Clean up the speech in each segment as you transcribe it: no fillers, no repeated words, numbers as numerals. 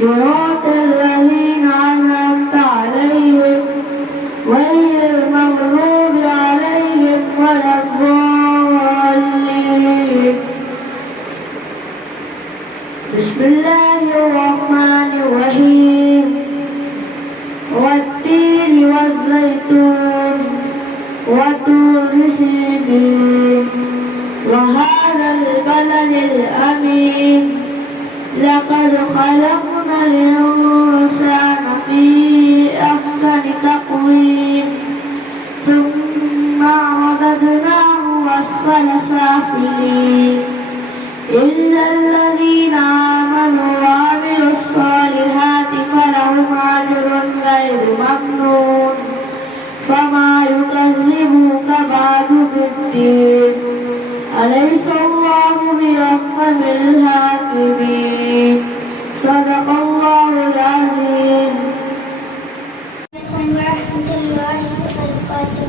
صراط الذين أنعمت عليهم غير المغضوب عليهم ولا الضالين. بسم الله الرحمن الرحيم. والتين والزيتون وطور سينين وهذا البلد الأمين لقد خلقنا الإنسان في أحسن تقويم ثم رددناه أسفل سافلين إلا الذين آمنوا وعملوا الصالحات فلهم أجر غير ممنون فما يكذبوك بعد بالدين أليس الله بأحكم الحاكمين صدق الله العظيم. ورحمة الله وبركاته.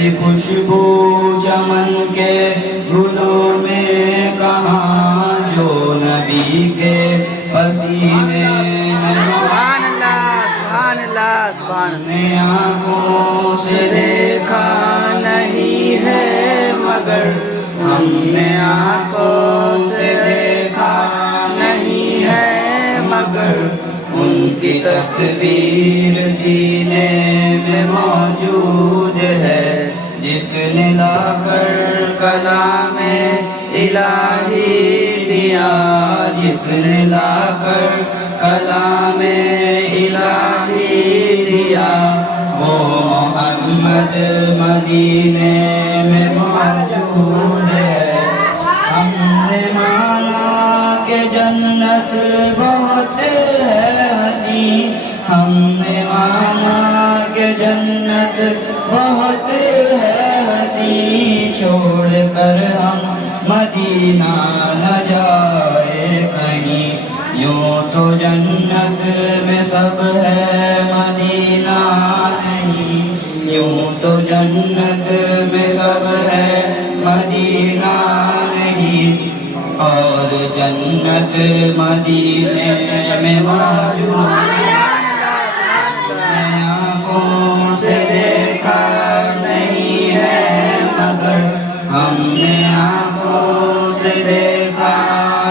ایسی خوشبو چمن کے گلوں میں کہاں جو نبی کے پسینے سبحان اللہ سبحان اللہ سبحان اللہ. نے آنکھوں سے دیکھا نہیں ہے مگر ہم نے آنکھوں سے دیکھا نہیں ہے مگر ان کی تصویر سینے میں موجود ہے. جس نے لا کر کلام الہی دیا جس نے لا کر کلام الہی دیا وہ محمد مدینے میں موجود ہے. ہم نے مانا کہ جنت بہت ہے حسین ہم نے مانا کہ جنت بہت ہے حسین چھوڑ کر ہم مدینہ نہ جائے کہیں یوں تو جنت میں سب ہے مدینہ نہیں یوں تو جنت میں سب ہے مدینہ نہیں اور جنت مدینے میں موجود آنکھوں سے دیکھا نہیں ہے مگر ہم نے آنکھوں سے دیکھا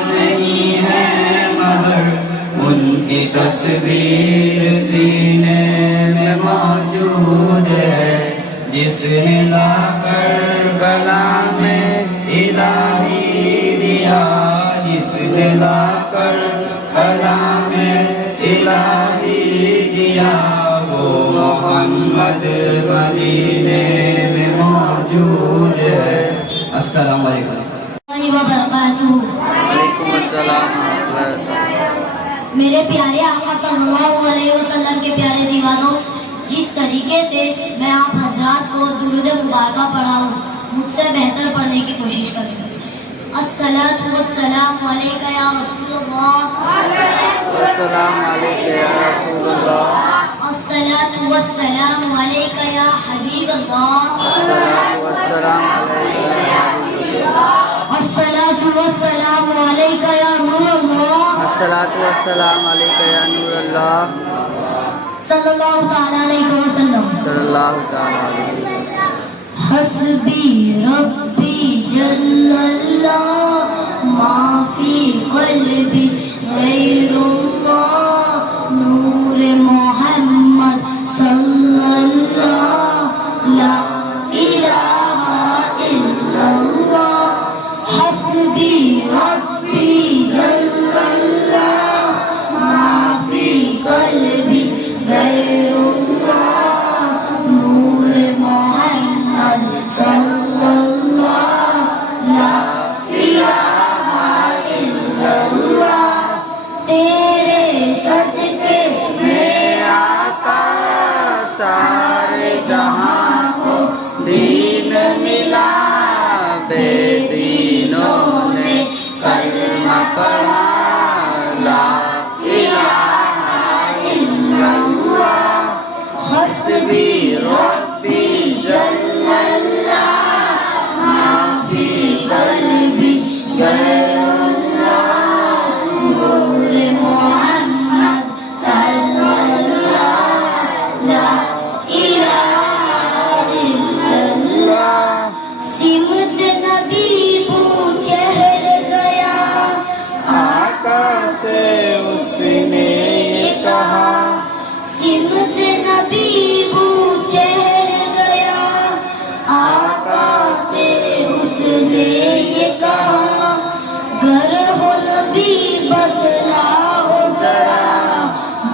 نہیں ہے مگر ان کی تصویر سینے میں موجود ہے. جس نے لا کر کلام الہی دیا جس نے لا کر کلام الہی دیا وہ محمد مدینے میں موجود ہے. السلام علیکم وبرکاتہ. وعلیکم السلام ورحمۃ اللہ وبرکاتہ. میرے پیارے آقا صلی اللہ علیہ وسلم کے پیارے دیوانوں، جس طریقے سے میں آپ حضرات کو درود مبارکہ پڑھاؤں مجھ سے بہتر پڑھنے کی کوشش کریں. الصلاۃ والسلام علیکہ یا رسول اللہ السلام علیکم یا رسول اللہ. الصلاۃ والسلام علیکہ یا حبیب اللہ الصلاۃ والسلام علیکم یا حبیب اللہ. الصلاۃ والسلام علیکہ یا نور اللہ الصلاۃ والسلام علیکم یا نور اللہ صلی اللہ تعالیٰ علیہ وسلم. صلی اللہ تعالیٰ علیہ وسلم. حسبی ربی جل اللہ ما فی قلبی غیر اللہ نور محمد صلی اللہ لا الہ الا اللہ. حسبی ربی جل اللہ ما فی قلبی غیر اللہ نور محمد صلی اللہ لا الہ الا اللہ. تیرے صدقے میں آقا سارے جہاں کو دین ملا بے دینوں نے کلمہ پڑھا لا الہ الا اللہ. حسبی ربی جل اللہ ما فی قلبی غیر اللہ نور محمد صلی اللہ لا الہ الا اللہ. سمت نبی پوں چہر گیا آقا سے اس نے یہ کہا سمت نبی پوں چہر گیا آقا سے اس نے یہ کہا گر ہو نبی بدلاؤ ذرا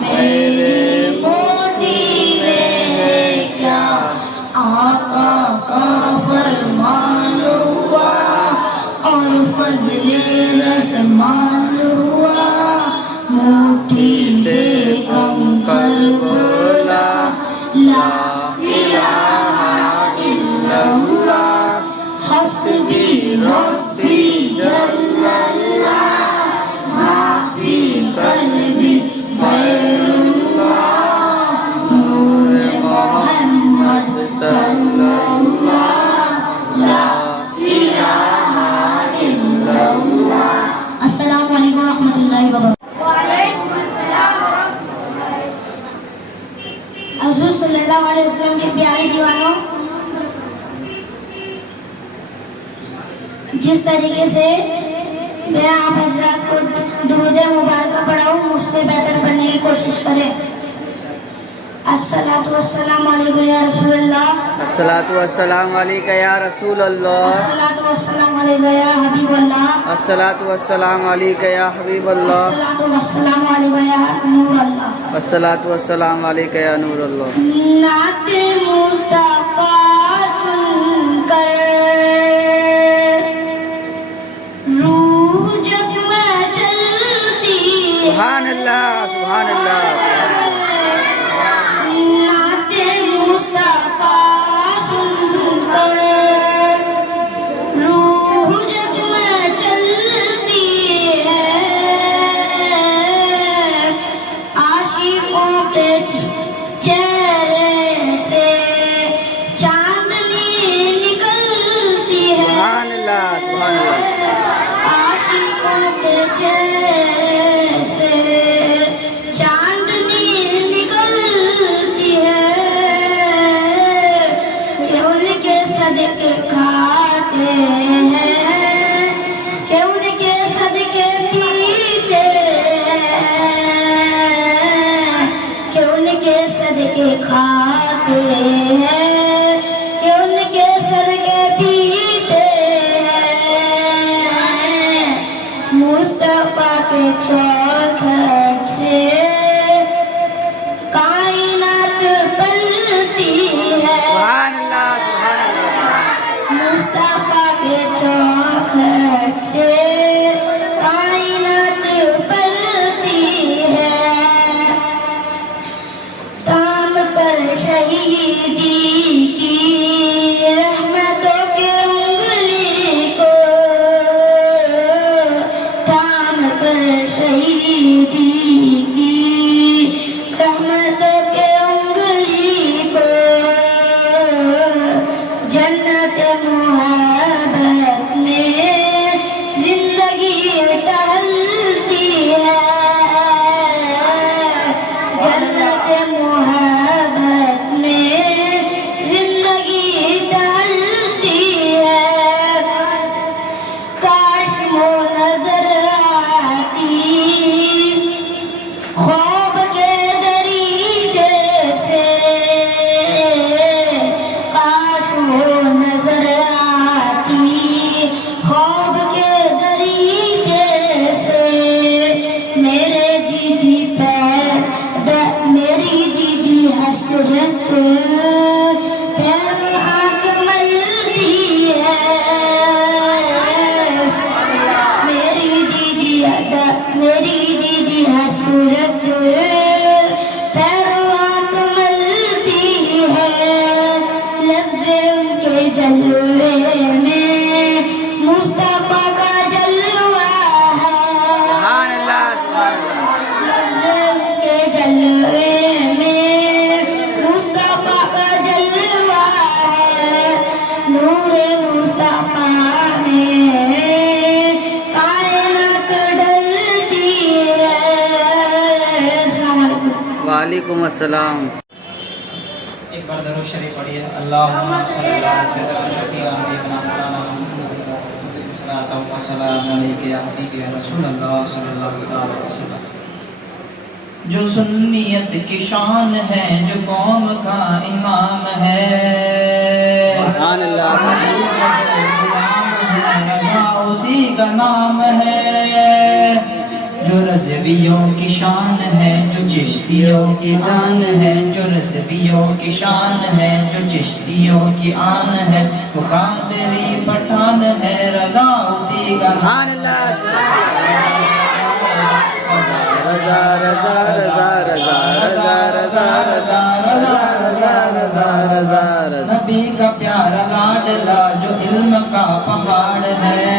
میرے موٹی میں ہے کیا. آقا کا فرمان ہوا اور فضل رحمان ہوا موٹی سے کم کر بولا لا الہ الا اللہ. حسبی ربی جل اللہ ما فی قلبی غیر اللہ نور محمد صلی اللہ علیہ وسلم کے پیارے دیوانوں، جس طریقے سے میں آپ حضرات کو درود مبارکہ پڑھاؤں، مجھ سے بہتر بننے کی کوشش کریں۔ الصلاۃ والسلام علیکم یا رسول اللہ، الصلاۃ والسلام علیک یا رسول اللہ، الصلاۃ والسلام علیکم یا حبیب اللہ، الصلاۃ والسلام علیک یا حبیب اللہ، الصلاۃ والسلام علیکم یا نور اللہ، الصلاۃ والسلام علیک یا نور اللہ۔ نعت مصطفیٰ سن کر روح جب میں چلتی ہے، سبحان اللہ، سبحان اللہ، نعت مصطفیٰ سن کر روح جب میں چلتی ہے، عاشقوں کے چہرے سے چاندنی نکلتی ہے، سبحان اللہ، سبحان اللہ، عاشقوں کے چہرے سے چاندنی نکلتی ہے، کہ ان کے صدقے کھاتے ہیں، کہ ان کے صدقے پیتے ہیں، کہ ان کے صدقے کھاتے ہیں، کہ ان کے صدقے پیتے ہیں، مصطفیٰ کے چوکھٹ سے کائنات پلتی ہے، سبحان اللہ، سبحان اللہ، مصطفیٰ کے چوکھٹ سے کائنات پلتی ہے، تام کر شہیدی کی رحمتوں کے انگلی کو، تام کر شہیدی کی رحمتوں کے انگلی کو، جنت محبت میں زندگی ٹہلتی ہے، جنت محبت میں زندگی ٹہلتی ہے، کاش وہ نظر آتی خواب کے دریچے سے، کاش وہ نظر آتی خواب کے دریچے سے، میرے دیدی میری دیدی حسرت پیر آنکھ ملتی ہے، میری دیدی حسرت پیر آنکھ ملتی ہے، لفظ ان کے جلوے میں مصطفیٰ کا جلوہ ہے، سبحان اللہ، سبحان اللہ، لفظ ان کے جلوے میں مصطفیٰ کا جلوہ ہے، نور مصطفیٰ میں کائنات ڈھلتی ہے۔ السلام علیکم۔ وعلیکم السلام۔ ایک بار درود شریف پڑھیے، اللہم صلی اللہ علیہ وسلم، صلاۃ و سلام علیک یا حبیب یا رسول اللہ صلی اللہ علیہ وسلم۔ جو سنیت کی شان ہے، جو قوم کا امام ہے، سبحان اللہ، رضا اسی کا نام ہے، جو رضویوں کی شان ہے، جو چشتیوں کی جان ہے، جو رضویوں کی شان ہے، جو چشتیوں کی آن ہے، وہ قادری پٹھان ہے، رضا اسی کا سبحان اللہ، سبحان اللہ، رضا رضا رضا رضا رضا رضا رضا رضا رضا رضا رضا، نبی کا پیارا لاڈلا جو علم کا پہاڑ ہے،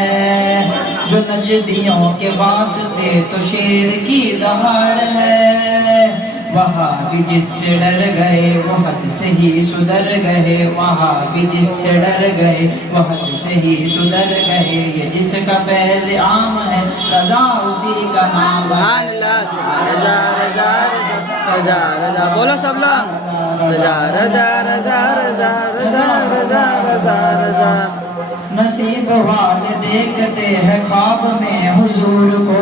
جو نجدیوں کے واسطے تو شیر کی دہاڑ ہے، وہاں بھی جس سے ڈر گئے وہ حد سے ہی سدھر گئے، وہاں بھی جس سے ڈر گئے وہ حد سے ہی سدھر گئے، یہ جس کا فیض عام ہے رضا اسی کا نام سبحان اللہ سبحان رضا رضا رضا رضا رضا بولو سب لوگ رضا رضا رضا رضا رضا رضا رضا رضا نصیب والے دیکھتے ہیں خواب میں حضور کو،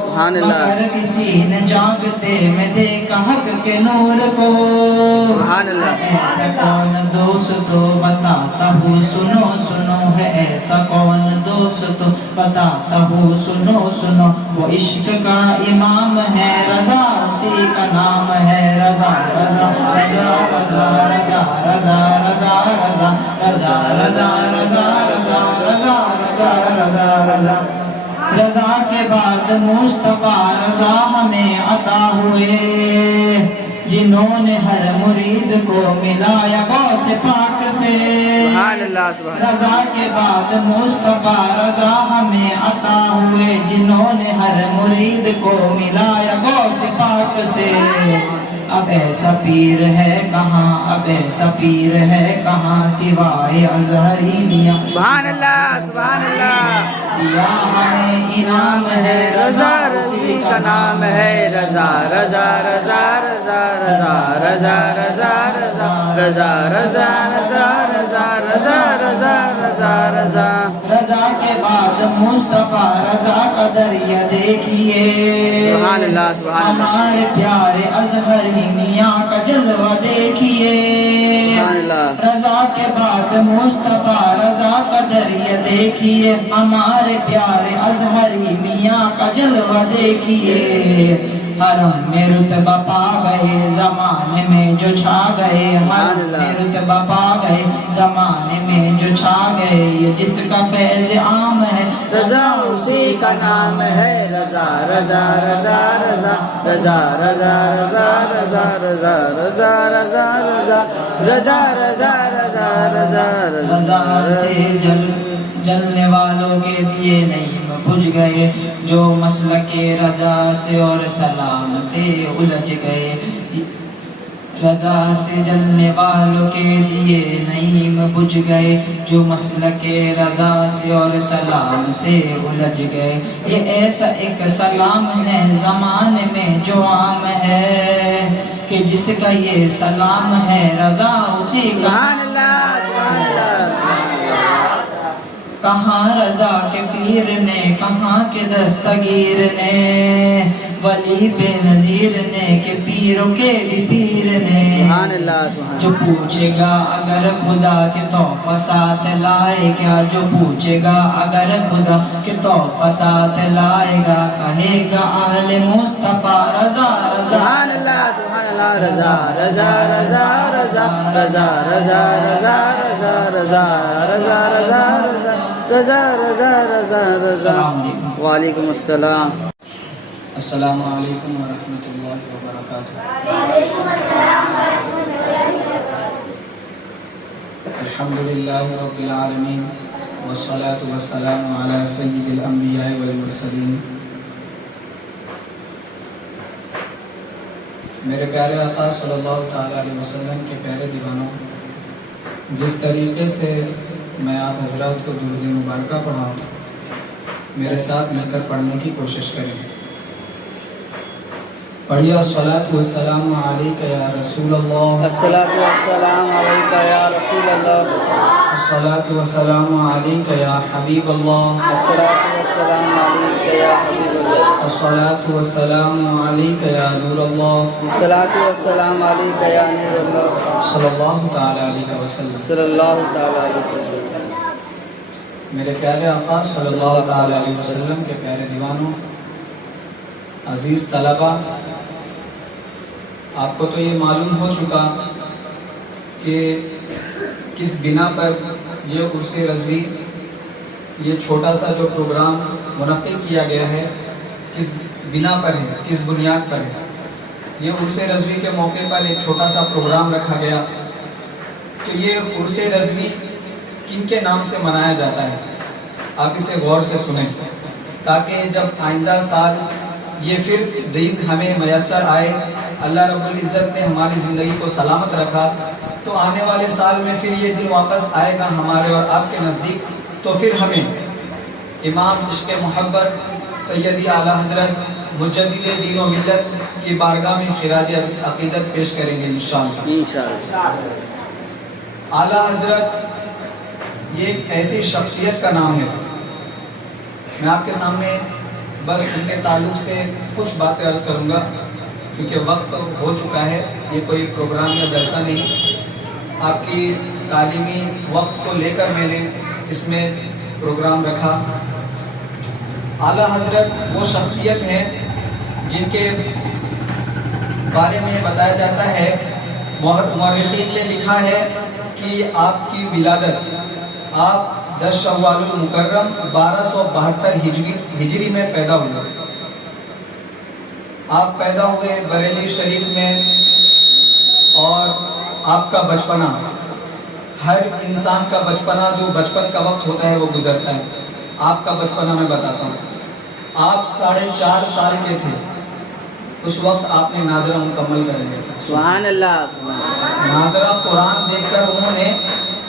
سبحان اللہ مگر کسی نے جاگتے میں دیکھا حق کے نور کو، سبحان اللہ ایسا کون دوست بتاتا ہوں سنو سنو، ہے ایسا کون دوست بتاتا ہوں سنو سنو، وہ عشق کا امام ہے رضا اسی کا نام ہے، رضا رضا رضا رضا رضا رضا رضا رضا رضا رضا رضا رضا رضا رضا رضا رضا کے بعد مصطفیٰ رضا ہمیں عطا ہوئے، جنہوں نے ہر مرید کو ملایا غوث پاک سے، سبحان اللہ سبحان رضا کے بعد مصطفیٰ رضا ہمیں عطا ہوئے، جنہوں نے ہر مرید کو ملایا غوث پاک سے، اب ایسا پیر ہے کہاں، اب ایسا پیر ہے کہاں سوائے اظہری میاں، سبحان اللہ سبحان اللہ دیا ہمیں انعام ہے رضا رضی کا نام ہے، رضا رضا رضا رضا رضا رضا رضا رضا رضا رضا رضا رضا رضا رضا رضا رضا رضا کے بعد مصطفیٰ رضا کا دریا دیکھیے، سبحان اللہ سبحان اللہ ہمارے پیارے اظہر میاں کا جلوہ دیکھیے، سبحان اللہ رضا کے بعد مصطفیٰ رضا کا دریا دیکھیے، ہمارے پیارے اظہری میاں کا جلوہ دیکھیے، حرم میں رتبہ پا گئے زمانے میں جو چھا گئے، حرم میں رتبہ پا گئے زمانے میں جو چھا گئے، یہ جس کا فیض عام ہے رضا اسی کا نام ہے، رضا رضا رضا رضا رضا رضا رضا رضا رضا رضا رضا رضا رضا رضا رضا رضا رضا سے جلنے والوں کے دیے نہیں بجھ گئے، جو مسلک رضا سے اور سلام سے الجھ گئے، رضا سے جلنے والوں کے دیے نہیں بجھ گئے، جو مسلک رضا سے اور سلام سے الجھ گئے، یہ ایسا ایک سلام ہے زمانے میں جو عام ہے، کہ جس کا یہ سلام ہے رضا اسی کا، سبحان اللہ سبحان اللہ کہاں رضا کے پیر نے کہاں کے دستگیر نے، ولی بے نظیر نے کہ پیروں کے بھی پیر نے، سبحان اللہ سبحان جو پوچھے گا اگر خدا کے تحفہ ساتھ لائے گا، جو پوچھے گا اگر خدا کے تحفہ ساتھ لائے گا، کہے گا اہل مصطفیٰ رضا رضا، سبحان اللہ سبحان اللہ رضا رضا رضا رضا رضا رضا رضا رضا رضا رضا رضا رضا رضا رضا رضا رضا السلام علیکم۔ وعلیکم السلام السلام علیکم ورحمۃ اللہ وبرکاتہ۔ الحمد للہ رب العالمین والصلاة والسلام علی سید الانبیاء والمرسلین۔ میرے پیارے آقا صلی اللہ تعالیٰ علیہ وسلم کے پیارے دیوانوں، جس طریقے سے میں آپ حضرات کو درود مبارکہ پڑھا، میرے ساتھ مل کر پڑھنے کی کوشش کریں۔ پڑھیے الصلاۃ والسلام علیک یا رسول اللہ، الصلاۃ والسلام علیک یا رسول اللہ، الصلاۃ والسلام علیک یا حبیب اللہ، الصلاۃ والسلام علیک یا حبیب اللہ، الصلاۃ والسلام علیک یا نور اللہ، الصلاۃ والسلام علیک یا نور اللہ صلی اللہ تعالیٰ علیہ وسلم۔ صلی اللہ تعالی علیہ وسلم۔ میرے پیارے آقا صلی اللہ تعالیٰ علیہ وسلم کے پیارے دیوانوں، عزیز طلبہ، آپ کو تو یہ معلوم ہو چکا کہ کس بنا پر یہ عرس رضوی، یہ چھوٹا سا جو پروگرام منعقد کیا گیا ہے، کس بنا پر ہے، کس بنیاد پر ہے۔ یہ عرس رضوی کے موقع پر ایک چھوٹا سا پروگرام رکھا گیا، تو یہ عرس رضوی کن کے نام سے منایا جاتا ہے، آپ اسے غور سے سنیں، تاکہ جب آئندہ سال یہ پھر دن ہمیں میسر آئے، اللہ رب العزت نے ہماری زندگی کو سلامت رکھا تو آنے والے سال میں پھر یہ دن واپس آئے گا ہمارے اور آپ کے نزدیک، تو پھر ہمیں امام عشق محبت سیدی اعلیٰ حضرت مجدد دین و ملت کی بارگاہ میں خراج عقیدت پیش کریں گے انشاءاللہ۔ اعلیٰ حضرت یہ ایک ایسی شخصیت کا نام ہے، میں آپ کے سامنے بس ان کے تعلق سے کچھ باتیں عرض کروں گا کیونکہ وقت ہو چکا ہے، یہ کوئی پروگرام یا جلسہ نہیں، آپ کی تعلیمی وقت کو لے کر میں نے اس میں پروگرام رکھا۔ اعلیٰ حضرت وہ شخصیت ہیں جن کے بارے میں بتایا جاتا ہے، مورخین نے لکھا ہے کہ آپ کی ولادت آپ 10 شوال المکرم 1272 ہجری میں پیدا ہوئے۔ آپ پیدا ہوئے بریلی شریف میں، اور آپ کا بچپنا، ہر انسان کا بچپنا جو بچپن کا وقت ہوتا ہے وہ گزرتا ہے۔ آپ کا بچپنا میں بتاتا ہوں، آپ 4.5 سال کے تھے اس وقت آپ نے ناظرہ مکمل کر لیا تھا۔ سبحان اللہ، سبحان اللہ۔ ناظرہ قرآن دیکھ کر انہوں نے،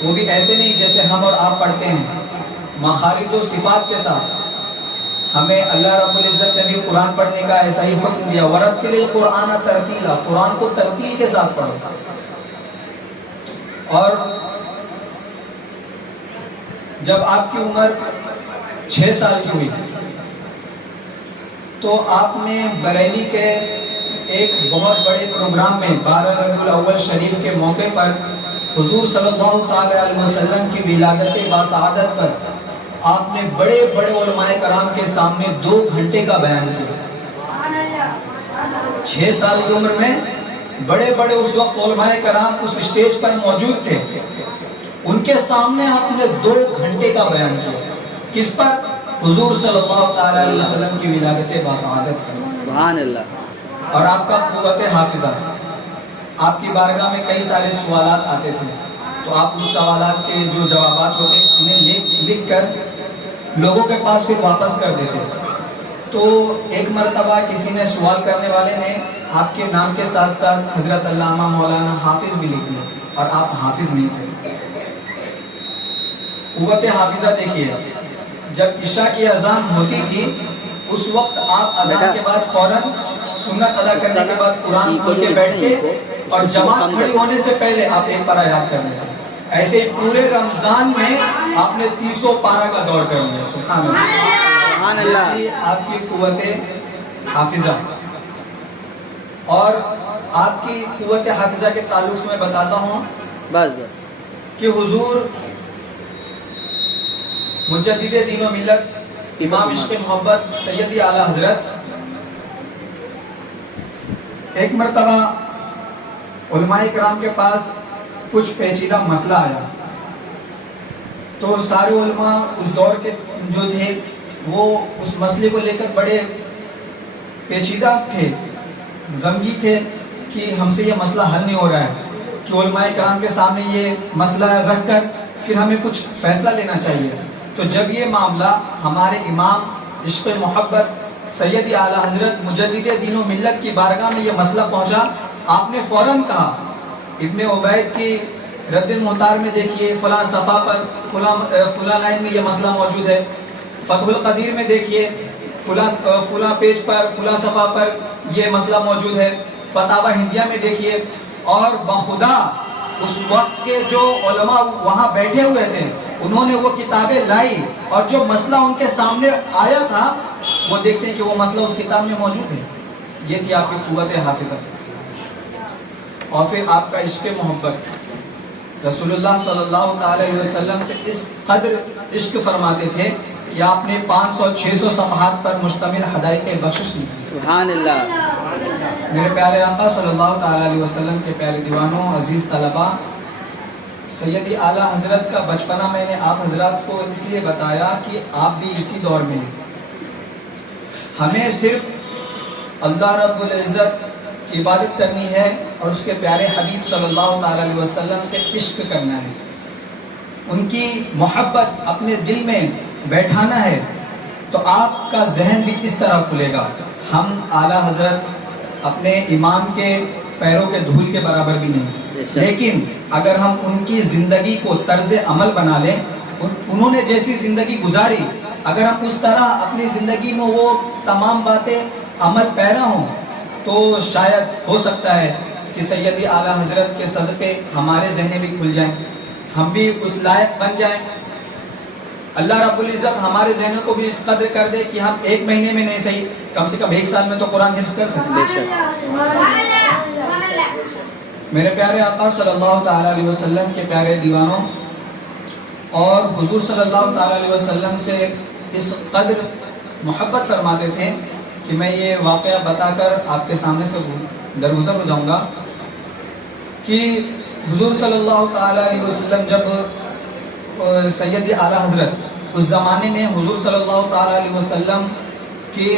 وہ بھی ایسے نہیں جیسے ہم اور آپ پڑھتے ہیں، مخارج و صفات کے ساتھ۔ ہمیں اللہ رب العزت نے بھی قرآن پڑھنے کا ایسا ہی حکم دیا، وَرَتِّلِ الْقُرْآنَ تَرْتِیلًا، قرآن کو ترتیل کے ساتھ پڑھو۔ اور جب آپ کی عمر 6 سال کی ہوئی تو آپ نے بریلی کے ایک بہت بڑے پروگرام میں 12 ربیع الاول شریف کے موقع پر حضور صلی اللہ تعالی علیہ وسلم کی ولادت باسعادت پر آپ نے بڑے بڑے علماء کرام کے سامنے 2 گھنٹے کا بیان کیا۔ 6 سال کی عمر میں بڑے بڑے اس وقت علماء کرام اس اسٹیج پر موجود تھے، ان کے سامنے آپ نے 2 گھنٹے کا بیان کیا۔ کس پر؟ حضور صلی اللہ تعالی علیہ وسلم کی ولادت باسعادت پر۔ سبحان اللہ۔ اور آپ کا قوت حافظہ، آپ کی بارگاہ میں کئی سارے سوالات آتے تھے، تو آپ ان سوالات کے جو جوابات ہوتے انہیں لکھ کر لوگوں کے پاس پھر واپس کر دیتے۔ تو ایک مرتبہ کسی نے سوال کرنے والے نے آپ کے نام کے ساتھ ساتھ حضرت علامہ مولانا حافظ بھی لکھ دیا، اور آپ حافظ نہیں تھے۔ قوت حافظہ دیکھیے، جب عشاء کی اذان ہوتی تھی اس وقت آپ اذان کے بعد فوراً سنت ادا کرنے کے بعد قرآن کھول کے بیٹھتے، اور جماعت کھڑی ہونے سے پہلے آپ ایک پارہ یاد کر لیتے۔ ایسے ہی پورے رمضان میں آپ نے 300 پارہ کا دور کر لیا۔ سبحان اللہ، سبحان اللہ۔ آپ کی قوت حافظہ، اور آپ کی قوت حافظہ کے تعلق سے میں بتاتا ہوں بس کہ حضور مجدد دین و ملت امام عشق محبت سیدی اعلیٰ حضرت ایک مرتبہ علماء کرام کے پاس کچھ پیچیدہ مسئلہ آیا، تو سارے علماء اس دور کے جو تھے وہ اس مسئلے کو لے کر بڑے پیچیدہ تھے، غمگین تھے کہ ہم سے یہ مسئلہ حل نہیں ہو رہا ہے، کہ علماء کرام کے سامنے یہ مسئلہ رکھ کر پھر ہمیں کچھ فیصلہ لینا چاہیے۔ تو جب یہ معاملہ ہمارے امام عشق محبت سیدی اعلیٰ حضرت مجدد دین و ملت کی بارگاہ میں یہ مسئلہ پہنچا، آپ نے فوراً کہا، ابن عبید کی رد المحتار میں دیکھیے فلاں صفحہ پر فلاں لائن میں یہ مسئلہ موجود ہے، فتح القدیر میں دیکھیے فلاں پیج پر فلاں صفحہ پر یہ مسئلہ موجود ہے، فتاوی ہندیہ میں دیکھیے۔ اور بخدا اس وقت کے جو علماء وہاں بیٹھے ہوئے تھے انہوں نے وہ کتابیں لائی، اور جو مسئلہ ان کے سامنے آیا تھا وہ دیکھتے ہیں کہ وہ مسئلہ اس کتاب میں موجود ہے۔ یہ تھی آپ کی قوت حافظہ۔ اور پھر آپ کا عشق محبت، رسول اللہ صلی اللہ تعالی علیہ وسلم سے اس قدر عشق فرماتے تھے کہ آپ نے 500-600 صفحات پر مشتمل ہدایت بخشش لکھی۔ سبحان اللہ۔ میرے پیارے آقا صلی اللہ تعالی علیہ وسلم کے پیارے دیوانوں، عزیز طلباء، سیدی اعلیٰ حضرت کا بچپنا میں نے آپ حضرات کو اس لیے بتایا کہ آپ بھی اسی دور میں ہیں۔ ہمیں صرف اللہ رب العزت کی عبادت کرنی ہے اور اس کے پیارے حبیب صلی اللہ تعالی علیہ وسلم سے عشق کرنا ہے، ان کی محبت اپنے دل میں بیٹھانا ہے، تو آپ کا ذہن بھی اس طرح کھلے گا۔ ہم اعلیٰ حضرت اپنے امام کے پیروں کے دھول کے برابر بھی نہیں. لیکن اگر ہم ان کی زندگی کو طرز عمل بنا لیں, انہوں نے جیسی زندگی گزاری, اگر ہم اس طرح اپنی زندگی میں وہ تمام باتیں عمل پیرا ہوں, تو شاید ہو سکتا ہے کہ سیدی اعلیٰ حضرت کے صدقے ہمارے ذہن بھی کھل جائیں, ہم بھی اس لائق بن جائیں. اللہ رب العزت ہمارے ذہنوں کو بھی اس قدر کر دے کہ ہم ایک مہینے میں نہیں صحیح, کم سے کم ایک سال میں تو قرآن حفظ کر سکیں. میرے پیارے آقا صلی اللہ تعالیٰ علیہ وسلم کے پیارے دیوانوں, اور حضور صلی اللہ تعالیٰ علیہ وسلم سے اس قدر محبت فرماتے تھے کہ میں یہ واقعہ بتا کر آپ کے سامنے سے درگزر ہو جاؤں گا کہ حضور صلی اللہ تعالیٰ علیہ وسلم جب سید اعلیٰ حضرت اس زمانے میں حضور صلی اللہ تعالیٰ علیہ وسلم کے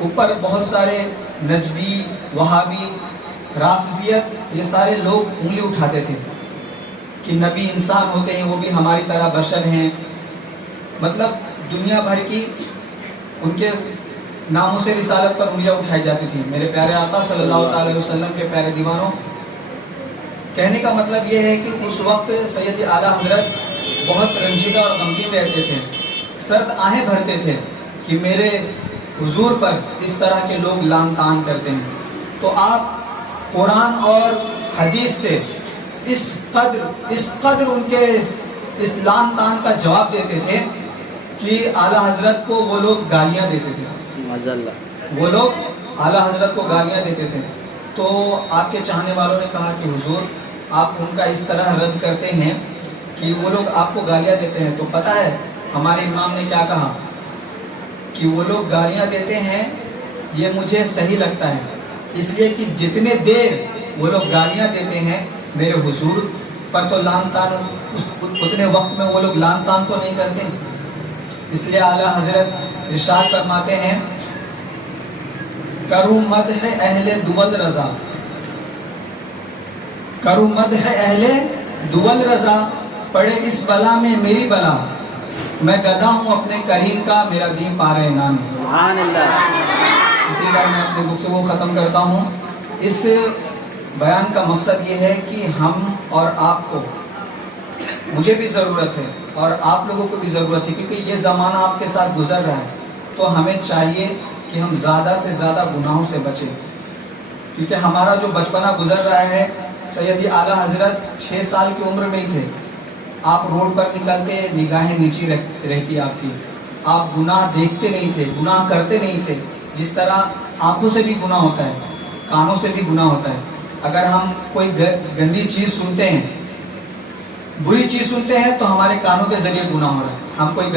اوپر بہت سارے نجدی, وہابی, رافضیت, یہ سارے لوگ انگلی اٹھاتے تھے کہ نبی انسان ہوتے ہیں, وہ بھی ہماری طرح بشر ہیں. مطلب دنیا بھر کی ان کے ناموس رسالت پر انگلیاں اٹھائی جاتی تھیں. میرے پیارے آقا صلی اللہ تعالی وسلم کے پیارے دیوانوں, کہنے کا مطلب یہ ہے کہ اس وقت سید اعلیٰ حضرت بہت رنجیدہ اور غمگین رہتے تھے, سرد آہیں بھرتے تھے کہ میرے حضور پر اس طرح کے لوگ لعن طعن کرتے ہیں. تو آپ قرآن اور حدیث سے اس قدر ان کے اس لعن طعن کا جواب دیتے تھے کہ اعلیٰ حضرت کو وہ لوگ گالیاں دیتے تھے. وہ لوگ اعلیٰ حضرت کو گالیاں دیتے تھے. تو آپ کے چاہنے والوں نے کہا کہ حضور آپ ان کا اس طرح رد کرتے ہیں کہ وہ لوگ آپ کو گالیاں دیتے ہیں, تو پتہ ہے ہمارے امام نے کیا کہا کہ وہ لوگ گالیاں دیتے ہیں یہ مجھے صحیح لگتا ہے, اس لیے کہ جتنے دیر وہ لوگ گالیاں دیتے ہیں میرے حضور پر تو لعن طعن اتنے وقت میں وہ لوگ لعن طعن تو نہیں کرتے. اس لیے اعلیٰ حضرت ارشاد فرماتے ہیں کروں مدح اہل دول رضا, کروں مدح اہل دول رضا, پڑے اس بلا میں میری بلا, میں گدا ہوں اپنے کریم کا, میرا دین پارے انعام. سبحان اللہ. اسی طرح میں اپنی گفتگو ختم کرتا ہوں. اس بیان کا مقصد یہ ہے کہ ہم اور آپ کو, مجھے بھی ضرورت ہے اور آپ لوگوں کو بھی ضرورت ہے, کیونکہ یہ زمانہ آپ کے ساتھ گزر رہا ہے, تو ہمیں چاہیے کہ ہم زیادہ سے زیادہ گناہوں سے بچیں. کیونکہ ہمارا جو بچپنا گزر رہا ہے, سیدی اعلیٰ حضرت 6 سال کی عمر میں ہی تھے, آپ روڈ پر نکلتے نگاہیں نیچی رہتی آپ کی, آپ گناہ دیکھتے نہیں تھے, گناہ کرتے نہیں تھے. جس طرح آنکھوں سے بھی گناہ ہوتا ہے, کانوں سے بھی گناہ ہوتا ہے. اگر ہم کوئی گندی چیز سنتے ہیں, بری چیز سنتے ہیں, تو ہمارے کانوں کے ذریعے گناہ ہو رہا ہے. ہم کوئی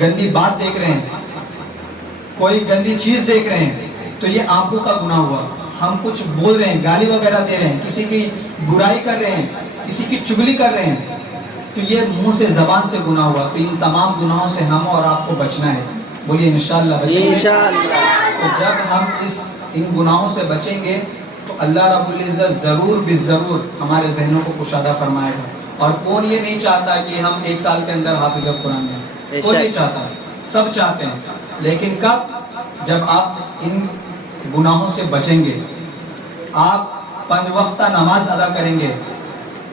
گندی بات دیکھ رہے ہیں, کوئی گندی چیز دیکھ رہے ہیں, تو یہ آنکھوں کا گناہ ہوا. ہم کچھ بول رہے ہیں, گالی وغیرہ دے رہے ہیں, کسی کی برائی کر رہے ہیں, کسی کی چگلی کر رہے ہیں, تو یہ منہ سے زبان سے گناہ ہوا. تو ان تمام گناہوں سے ہم اور آپ کو بچنا ہے. بولیے انشاءاللہ بچیں گے. تو جب ہم ان گناہوں سے بچیں گے تو اللہ رب العزت ضرور بالضرور ہمارے ذہنوں کو کشادہ فرمائے گا. اور کون یہ نہیں چاہتا کہ ہم 1 سال کے اندر حافظ قرآن ہیں؟ کوئی نہیں چاہتا, سب چاہتے ہیں. لیکن کب؟ جب آپ ان گناہوں سے بچیں گے, آپ 5 وقتہ نماز ادا کریں گے.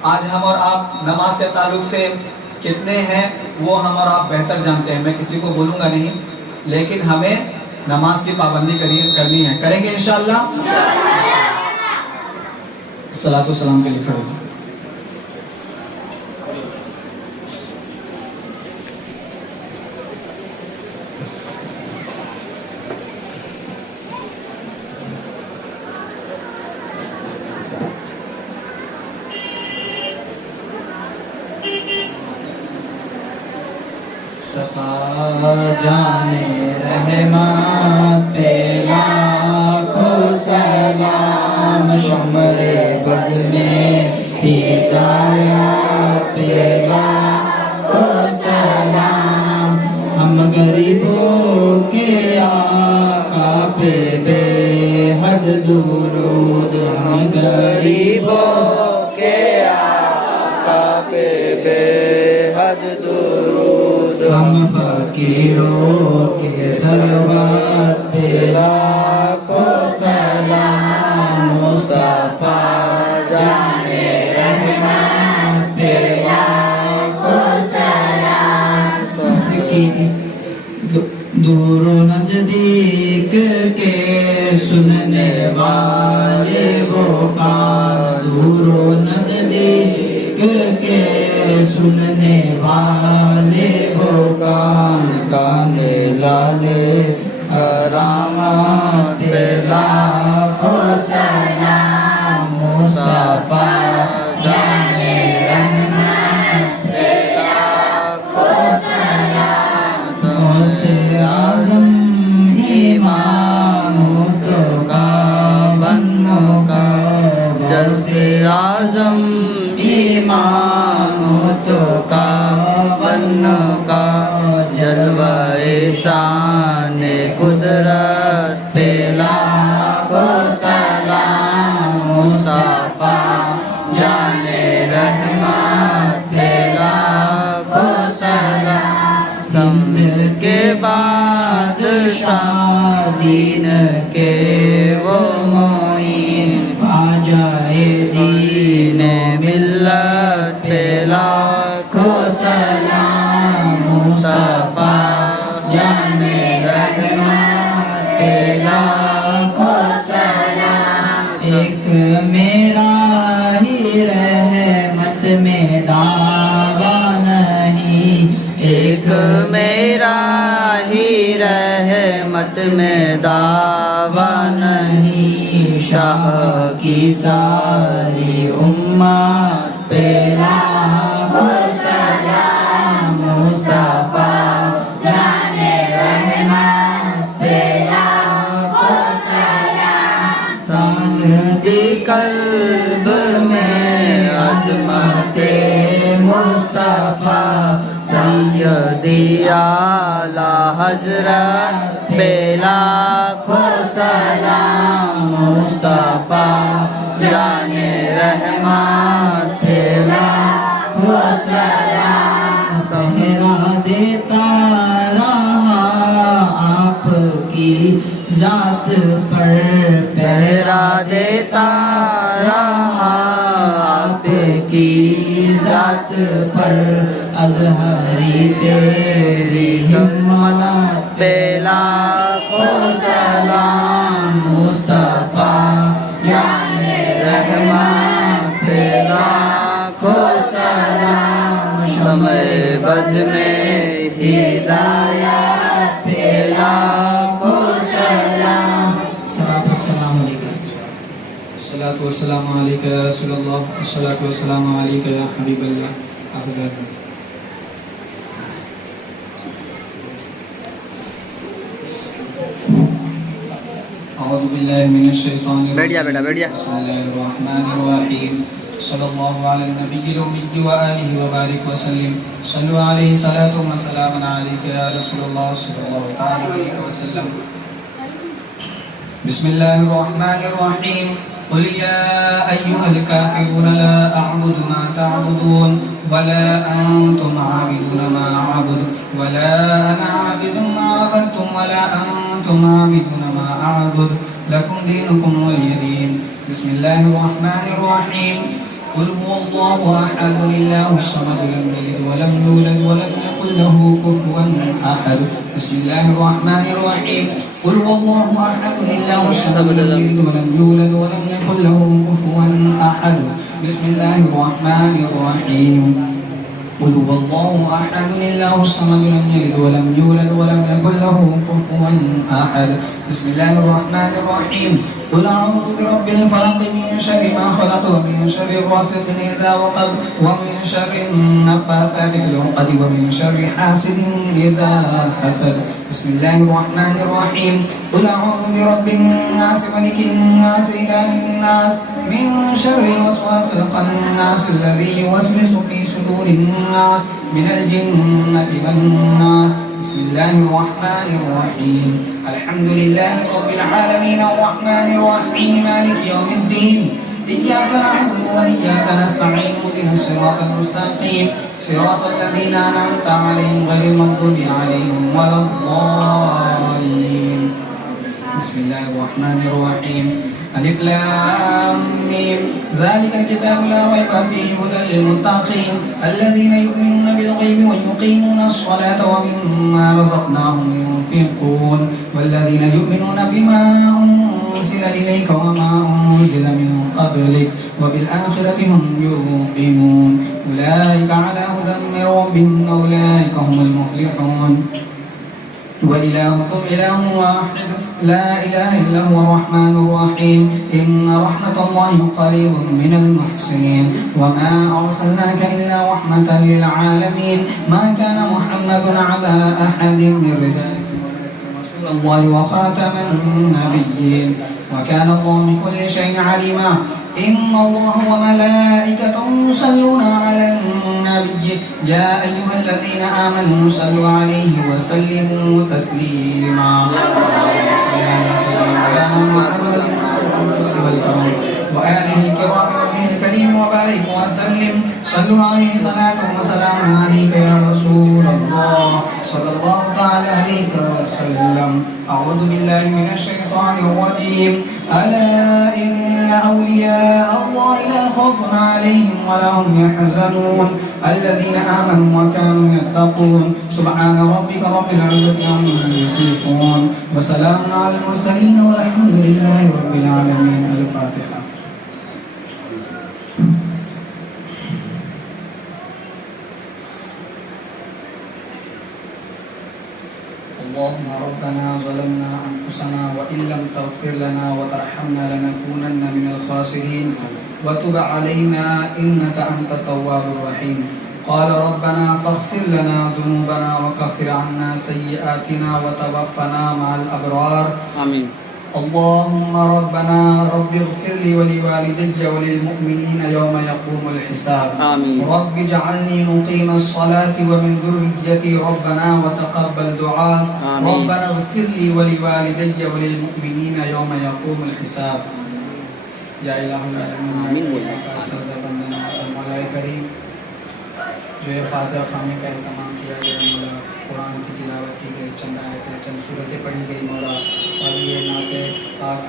آج ہم اور آپ نماز کے تعلق سے کتنے ہیں وہ ہم اور آپ بہتر جانتے ہیں, میں کسی کو بولوں گا نہیں, لیکن ہمیں نماز کی پابندی کرنی ہے. کریں گے انشاءاللہ. صلاۃ و سلام کے لیے کھڑے ہوں. جانے رحمت پہ لاکھوں سلام, شمر بز میں ہدایت پہ لاکھوں سلام, ہم غریبوں کے آقا پہ بے حد درود, ہم غریبوں کے آقا پہ بے حد درود, ہم فقیروں کے سلوات پہ لاکھوں مصطفیٰ جان رحمت پہ لاکھوں سلام. دور و نزدیک کے سننے والے وہ کان، دور و نزدیک کے سننے والے وہ کان، کانے لالے کرامات پہ لاکھوں سلام. مصطفیٰ جان رحمت پہ لاکھوں سلام. سے اعظم امام تو کا بنو کا، جب سے اعظم امام تو کا بنو کا، جلوہ شان قدرت پہ لاکھوں سلام. مصطفیٰ جان رحمت پہ لاکھوں سلام. سمد کے بادشاہ دین کے وہ معین، خواجہ دین ملت پہ لاکھوں سلام. مصطفیٰ جان رحمت پہ لاکھوں سلام. ایک میرا ہی رحمت میں دعویٰ نہیں، ایک میرا ہی رحمت میں دعویٰ نہیں، شاہ کی ساری امت پہ لاکھوں سلام. مصطفیٰ جان رحمت پہ لاکھوں سلام. ساندھی قلب میں عظمت مصطفیٰ، سیدی اعلیٰ حضرت پہ لاکھوں سلام. مصطفیٰ جان رحمت پہ لاکھوں سلام. پہرا دیتا رہا آپ کی ذات پر، پہرا دیتا رہا آپ کی ذات پر، ازہری تیری ہمت پہ لاکھوں سلام. مصطفیٰ جان رحمت پہ لاکھوں سلام. شمع بز میں ہدایت پہ لاکھوں سلام. السلام علیکم. الصلاة والسلام علیکہ یا رسول اللہ، الصلاة والسلام علیکہ یا حبیب اللہ. حافظ اعوذ باللہ من الشیطان الرجیم. بیٹھ جا بیٹا، بیٹھ جا. بسم اللہ الرحمن الرحیم. صلی اللہ علی النبی الامی وآلہ وبارک وسلم. صلوا علیہ صلاۃ و سلام علیکہ یا رسول اللہ صلی اللہ تعالی علیہ وسلم. بسم اللہ الرحمن الرحیم. قل یا ایہا الکافرون لا اعبد ما تعبدون ولا انتم عابدون ما اعبد ولا انا عابد ما عبدتم ولا انتم عابدون ما اعبد لکم دینکم ولی دین. بسم اللہ الرحمن الرحیم. قل هو الله احد الله الصمد لم يلد ولم يولد ولم يكن له كفوا احد. بسم الله الرحمن الرحيم. قل هو الله احد الله الصمد لم يلد ولم يولد ولم يكن له كفوا احد. بسم الله الرحمن الرحيم. قل هو الله احد الله الصمد لم يلد ولم يولد ولم يكن له كفوا احد. بسم الله الرحمن الرحيم. قل اعوذ برب الفلق من شر ما خلق ومن شر غاسق اذا وقب ومن شر النفاثات في العقد ومن شر حاسد اذا حسد. بسم الله الرحمن الرحيم. قل اعوذ برب الناس ملك الناس اله الناس من شر الوسواس الخناس الذي يوسوس في صدور الناس من الجنة والناس. بسم الله الرحمن الرحيم. الحمد لله رب العالمين الرحمن الرحيم مالك يوم الدين. إياك نعبد وإياك نستعين اهدنا الصراط المستقيم صراط الذين أنعمت عليهم غير المغضوب عليهم ولا الضالين. بسم الله الرحمن الرحيم. الف لام میم ذلك الكتاب لا ريب فيه هدى للمتقين الذين يؤمنون بالغيب ويقيمون الصلاة ومما رزقناهم ينفقون والذين يؤمنون بما أنزل إليك وما أنزل من قبلك وبالآخرة هم يوقنون أولئك على هدى من ربهم أولئك هم المفلحون وإلهكم إله واحد لا إله إلا هو الرحمن الرحيم إن رحمة الله قريب من المحسنين وما أرسلناك إلا رحمة للعالمين ما كان محمد أبا أحد من رجالكم رسول الله وخاتم النبيين وكان الله بكل شيء عليما إن الله وملائكته يصلون على النبي يا أيها الذين آمنوا صلوا عليه وسلموا تسليما وآله الكرام وابنه الكريم وبارك وسلم صلوا عليه صلاة وسلام عليك يا رسول الله صلى الله تعالى عليك وسلم أعوذ بالله من الشيطان الرجيم ألا إن أولياء الله لا خوف عليهم ولا هم يحزنون الذين آمنوا وكانوا يتقون سبحان ربك رب العزة عما يصفون وسلام على المرسلين والحمد لله رب العالمين. الفاتحة. اللهم ربنا ظلمنا أنفسنا وإن لم تغفر لنا وترحمنا لنكونن من الخاسرين وتب علينا إنك أنت التواب الرحيم. قال ربنا فاغفر لنا ذنوبنا وكفر عنا سيئاتنا وتوفنا مع الأبرار. آمين. اللهم ربنا رب اغفر لي ولوالدي وللمؤمنين يوم يقوم الحساب. آمين. رب اجعلني مقيم الصلاة ومن ذريتي ربنا وتقبل دعاء. آمين. ربنا اغفر لي ولوالدي وللمؤمنين يوم يقوم الحساب. یا الہ العالمین مولا کریم جو یہ فاتحہ خانے کا اہتمام کیا گیا مولا، قرآن کی تلاوت کی گئی، چند آیتیں چند صورتیں پڑھی گئی مولا، اور یہ نعت پاک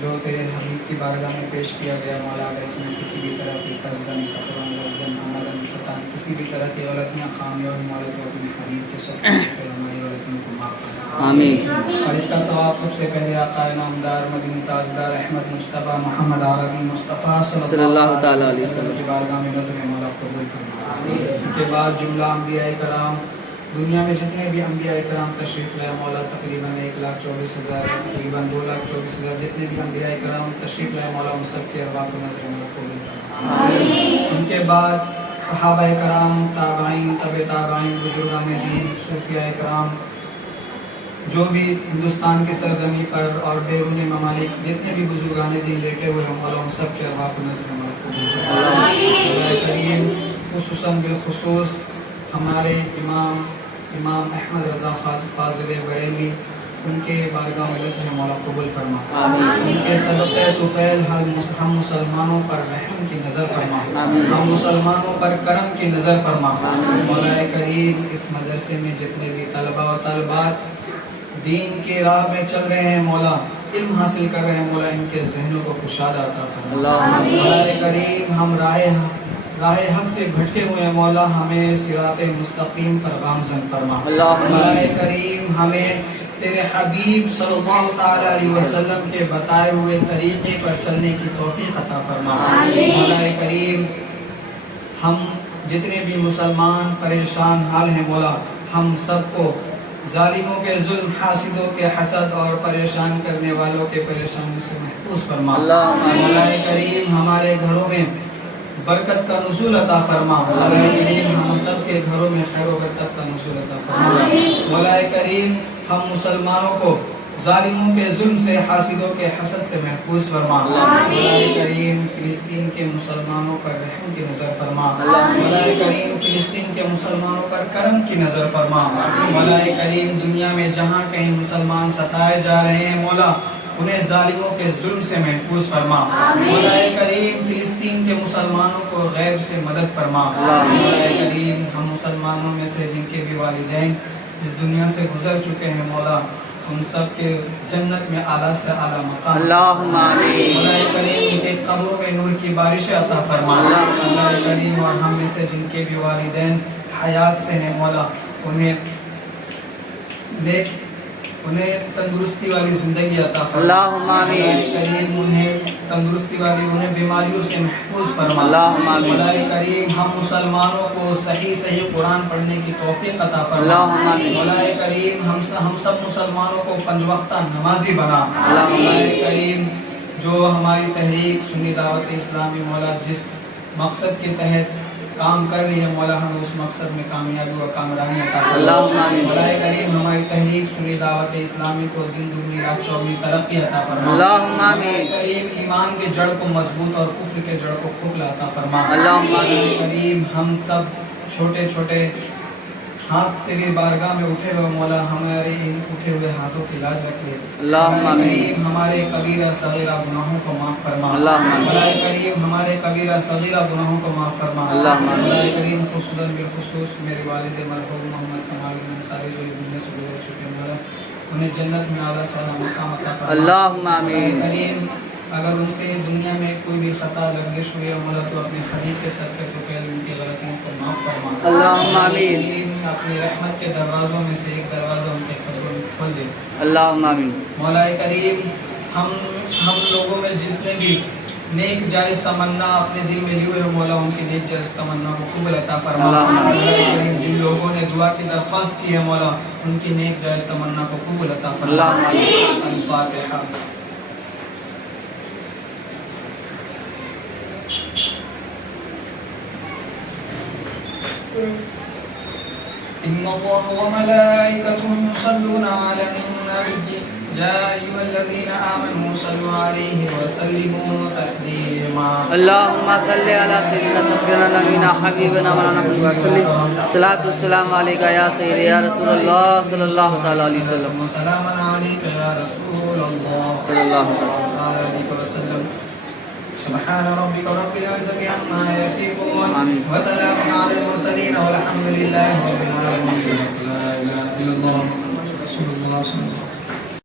جو تیرے حبیب کی بارگاہ میں پیش کیا گیا مولا، اگر اس میں کسی بھی طرح کی قصدن سفرن لفظن آمدن خطان کسی بھی طرح کی غلطیاں خامیوں مولا تو اپنے حبیب کے سب سے ہماری غلطیوں کو معاف کرنا. آمین. اور اس کا ثواب سب سے پہلے آقا نامدار مدینی تاجدار احمد مصطفیٰ محمد عربی مصطفیٰ صلی اللہ تعالیٰ علیہ وسلم کی بارگاہ میں نظر مولا قبول کرنا. ان کے بعد جملہ انبیاء کرام، دنیا میں جتنے بھی انبیاء کرام تشریف لائے مولا، تقریباً 1,24,000 تقریباً 2,24,000 جتنے بھی انبیاء کرام تشریف لائے مولا، ان سب کے ارواح کو نظر مولا قبول کرنا. ان کے بعد صحابہ کرام، تابعین، تبع تابعین، بزرگان دین، صوفیاء کرام، جو بھی ہندوستان کی سرزمین پر اور بیرون ممالک جتنے بھی بزرگان دین لیٹے ہوئے ہیں مولا، ان سب کے ارواح کو نظر مولا قبول کرنا. اللہ کریم خصوصاً بالخصوص ہمارے امام احمد رضا فاضل بریلوی، ان کے بارگاہ میں سے مولا قبول فرما. ان کے صدقہ طفیل ہم مسلمانوں پر رحم کی نظر فرما، ہم مسلمانوں پر کرم کی نظر فرما. مولا کریم اس مدرسے میں جتنے بھی طلبہ و طالبات دین کے راہ میں چل رہے ہیں مولا، علم حاصل کر رہے ہیں مولا، ان کے ذہنوں کو کشادہ عطا فرما. مولا کریم ہم راہ حق سے بھٹکے ہوئے ہیں مولا، ہمیں صراط مستقیم پر گامزن فرما. مولا کریم ہمیں تیرے حبیب صلی اللہ تعالیٰ علیہ وسلم کے بتائے ہوئے طریقے پر چلنے کی توفیق عطا فرما. مولا کریم ہم جتنے بھی مسلمان پریشان حال ہیں مولا، ہم سب کو ظالموں کے ظلم، حاسدوں کے حسد اور پریشان کرنے والوں کے پریشانی سے محفوظ فرما. مولا کریم ہمارے گھروں میں برکت کا نزول عطا فرما. مولا کریم ہم سب کے گھروں میں خیر و برکت کا نزول عطا فرما. مولا کریم ہم مسلمانوں کو ظالموں کے ظلم سے، حاسدوں کے حسد سے محفوظ فرما. مولا کریم فلسطین کے مسلمانوں پر رحم کی نظر فرما. مولا کریم فلسطین کے مسلمانوں پر کرم کی نظر فرما. مولا کریم دنیا میں جہاں کہیں مسلمان ستائے جا رہے ہیں مولا، انہیں ظالموں کے ظلم سے محفوظ فرما. مولا کریم فلسطین کے مسلمانوں کو غیب سے مدد فرما. مولا کریم ہم مسلمانوں میں سے جن کے بھی والدین اس دنیا سے گزر چکے ہیں مولا، ان سب کے جنت میں اعلیٰ سے اعلیٰ مقام اللہم آمین مولا کریم ان کے قبروں میں نور کی بارشیں عطا فرما مولا کریم اور ہم میں سے جن کے بھی والدین حیات سے ہیں مولا انہیں تندرستی والی زندگی عطا فرما اللہم آمین مولا کریم انہیں تندرستی والی انہیں بیماریوں سے محفوظ فرما اللہم آمین مولا کریم ہم مسلمانوں کو صحیح قرآن پڑھنے کی توفیق عطا فرما اللہم آمین مولا کریم ہم سب مسلمانوں کو پنج وقتہ نمازی بنا اللہم مولا آمین کریم جو ہماری تحریک سنی دعوت اسلامی مولا جس مقصد کے تحت کام کر رہی ہے مولا ہمیں اس مقصد میں کامیابی و کامرانی عطا فرما اللہم آمین مولا کریم ہماری تحریک سنی دعوت اسلامی کو دن دگنی رات چوگنی ترقی عطا فرما اللہم آمین مولا کریم ایمان کے جڑ کو مضبوط اور کفر کے جڑ کو کھوکھلا عطا فرما اللہم آمین مولا کریم ہم سب چھوٹے چھوٹے ہاتھ تیری بارگاہ میں اٹھے ہوئے مولا ہمارے ان اٹھے ہوئے ہاتھوں کی لاج رکھ لے اللہم آمین کریم ہمارے کبیرہ صغیرہ گناہوں کو معاف فرما اللہم آمین مولا کریم ہمارے کبیرہ صغیرہ گناہوں کو معاف فرما اللہم آمین مولا کریم خصوصاً بالخصوص میرے والد مرحوم محمد کمال انصاری جو دنیا سے گزر چکے مولا انہیں جنت میں اعلیٰ سے اعلیٰ مقام عطا فرما اللہم آمین مولا کریم اگر ان سے دنیا میں کوئی بھی خطا لغزش ہوئی ہے مولا تو اپنے حبیب کے صدقے تو پہلے ان کی غلطیوں کو معاف فرما اللہم آمین اپنی رحمت کے دروازوں میں سے ایک دروازہ ان کے قبروں میں کھول دے اللہم آمین مولا کریم ہم لوگوں میں جس نے بھی نیک جائز تمنا اپنے دل میں لیے ہوئے مولا ان کی نیک جائز تمنا کو قبول عطا فرما اللہم آمین مولا کریم جن لوگوں نے دعا کی درخواست کی ہے مولا ان کی نیک جائز تمنا کو قبول عطا فرما اللہم آمین الفاتحہ إن الله وملائكته يصلون على النبي يا أيها الذين آمنوا صلوا عليه وسلموا تسليما اللہم صلی علی سیدنا سفینا نبینا حبیبنا مولانا محمد صلی صلاۃ والسلام علیکہ یا سیدی یا رسول اللہ صلی اللہ تعالی علیہ وسلم وسلام عليك يا رسول الله صلی اللہ علیہ وسلم سبحان ربك رب العزة عما يصفون آمین وسلام على المرسلين والحمد لله رب العالمين لا إله إلا الله رسول الله صلى الله عليه وسلم